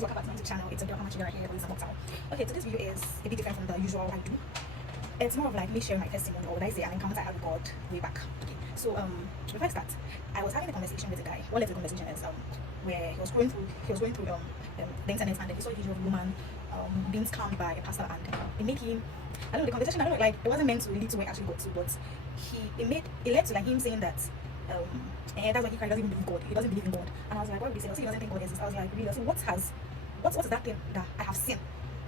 guys, welcome back to my YouTube channel. It's a girl Hamachi here with some Mocktown. Okay, so this video is a bit different from the usual I do. It's more of like me sharing my testimony, or would I say an encounter I had with God way back. Okay, so before I start, I was having a conversation with a guy. What led the conversation is where he was going through the internet, and then he saw a video of a woman being scammed by a pastor, and it made him, I don't know, the conversation, I don't know, like it wasn't meant to lead to where it actually got to, but it led to like him saying that and that's why he doesn't even believe God. He doesn't believe in God. And I was like, what would he say? He doesn't think God exists. I was like, really? So what's that thing that I have seen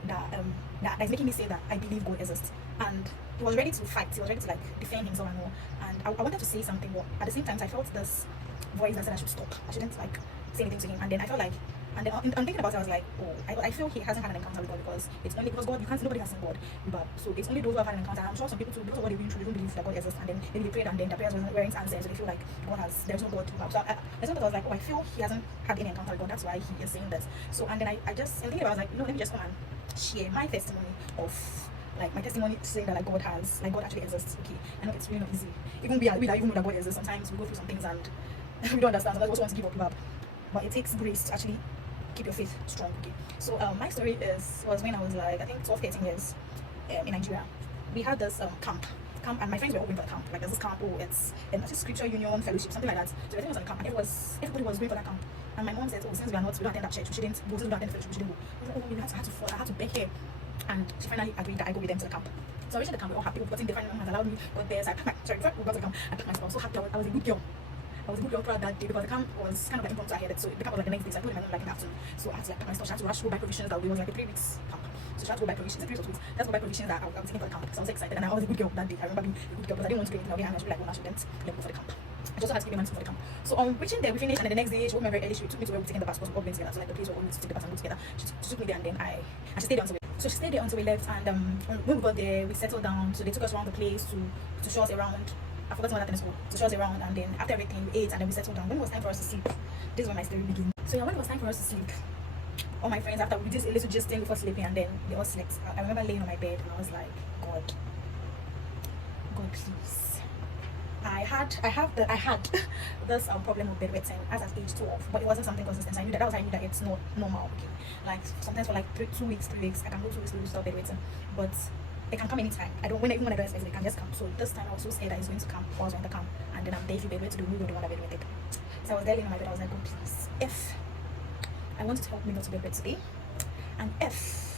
that is making me say that I believe God exists? And he was ready to fight. He was ready to like defend himself and all. And I wanted to say something, but at the same time I felt this voice that said I should stop. I shouldn't like say anything to him. And then I felt like, and then I'm thinking about it, I was like, oh, I feel he hasn't had an encounter with God because it's only because God, nobody has seen God, but so it's only those who have had an encounter. I'm sure some people too, because of what they've been through, they don't believe that God exists, and then maybe they prayed and then their prayers weren't answered, so they feel like there's no God to have. So I was like, oh, I feel he hasn't had any encounter with God, that's why he is saying this. So and then I'm thinking about, I was like, let me just come and share my testimony of like my testimony to say that like God actually exists. Okay, I know it's really not easy. Even we that even know that God exists, sometimes we go through some things and we don't understand. Sometimes we also want to give up, but it takes grace to actually keep your faith strong. Okay, so my story was when I was like, I think 12-13 years in Nigeria. We had this camp, and my friends were all going for the camp. Like there's this camp, it's scripture union fellowship, something like that. So everything was on the camp, and everybody was going for that camp. And my mom said, oh, since we don't attend that church, we shouldn't go. Since we don't attend fellowship, we shouldn't go. I was like, oh, I had to beg her, and she finally agreed that I go with them to the camp. So I reached the camp, we were all happy. We got in, the final has allowed me, but there, so I packed my, sorry, we got to the camp, I packed my stuff. I was so happy. I was a good girl. I was a good girl throughout that day because the camp was kind of like impromptu. I had it, so the camp was like the next day. So I told my mom like in the afternoon. So I had to like pack my stuff. She had to rush to go buy provisions. That it was like a 3 weeks camp. So she had to go buy provisions. 3 weeks. That's go buy provisions that I was taking for the camp. So I was excited, and I was a good girl that day. I remember being a good girl because I didn't want to do anything. I was like, well, I shouldn't let me go for the camp. I just had to give me money for the camp. So reaching there, we finished, and then the next day she woke me very early. She took me to where we were taking the bus because we all went together. So like the place where we all to take the bus and go together. She took me there, and then she stayed there until so she stayed there until we left. And when we got there, we settled down. So they took us around the place to show us around. I forgot what that thing is called. To show us around, and then after everything we ate, and then we settled down. When it was time for us to sleep, this is when my story begins. So yeah, when it was time for us to sleep, all my friends, after we did a little just before sleeping, and then they all slept. I remember laying on my bed and I was like, God, please. I had this problem with bedwetting as at age 12, but it wasn't something consistent. I knew that it's not normal. Okay, like sometimes for like 2 weeks, 3 weeks, I can go 2 weeks without bedwetting, but it can come anytime. Even when I don't expect it, it can just come. So this time I was so scared that it's going to come. I was going to come, and then I'm there if you bedwet to do me, the one I bedwetted. So I was there laying on my bed. I was like, God, please, if I want you to help me not to bedwet today, and if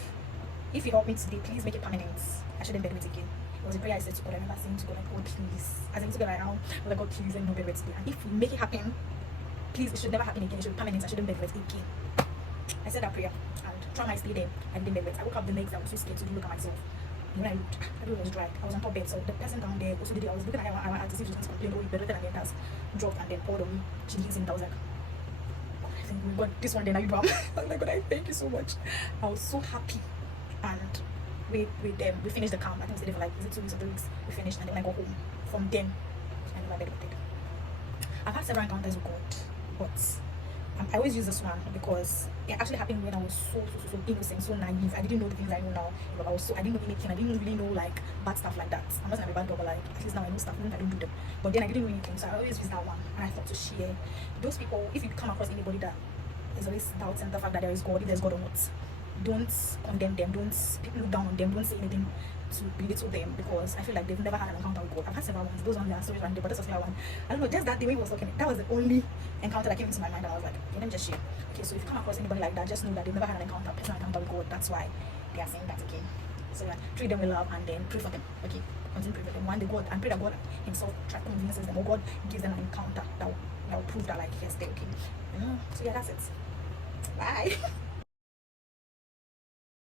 you help me today, please make it permanent. I shouldn't bedwet again. It was a prayer I said to God. I remember saying to God, like, God, please. As I used to go around, I was like, God, please, let me not bedwet today. And if you make it happen, please, it should never happen again. It should be permanent. I shouldn't bedwet again. I said that prayer, and throughout my stay there, I didn't bedwet. I woke up the next day. I was so scared to look at myself. When I looked, everything was dry. I was on top bed, so the person down there also did it. I was looking at her, I had to see if she was going to complain, oh, you bedwetted, and then that's dropped and then poured on me. She didn't see it. I was like, God, I think we got this one, then I drum. I was like, God, I thank you so much. I was so happy. And we finished the camp. I think we stayed there for like 2 weeks or 3 weeks. We finished, and then when I got home from them, I never bedwetted. I've had several encounters with God, but I always use this one because it actually happened when I was so innocent, so naive. I didn't know the things I know now. I didn't know anything. I didn't really know like bad stuff like that. I'm not saying I'm a bad girl, but like at least now I know stuff, even if I don't do them. But then I didn't know anything, so I always use that one. And I thought to share those people. If you come across anybody that is always doubting the fact that there is God, if there's God or not, don't condemn them. Don't look down on them. Don't say anything to belittle them because I feel like they've never had an encounter with God. I've had several ones. Those ones are stories random, but this was the one. I don't know. Just that day when he was talking, that was the only encounter that came into my mind, and I was like, okay, let me just share. Okay, so if you come across anybody like that, just know that they've never had an personal encounter with God. That's why they are saying that again. So yeah, treat them with love and then pray for them. Okay, continue to pray for them. One day God, and pray that God Himself convinces them, or God gives them an encounter that will prove that like yes, they're okay. So yeah, that's it. Bye.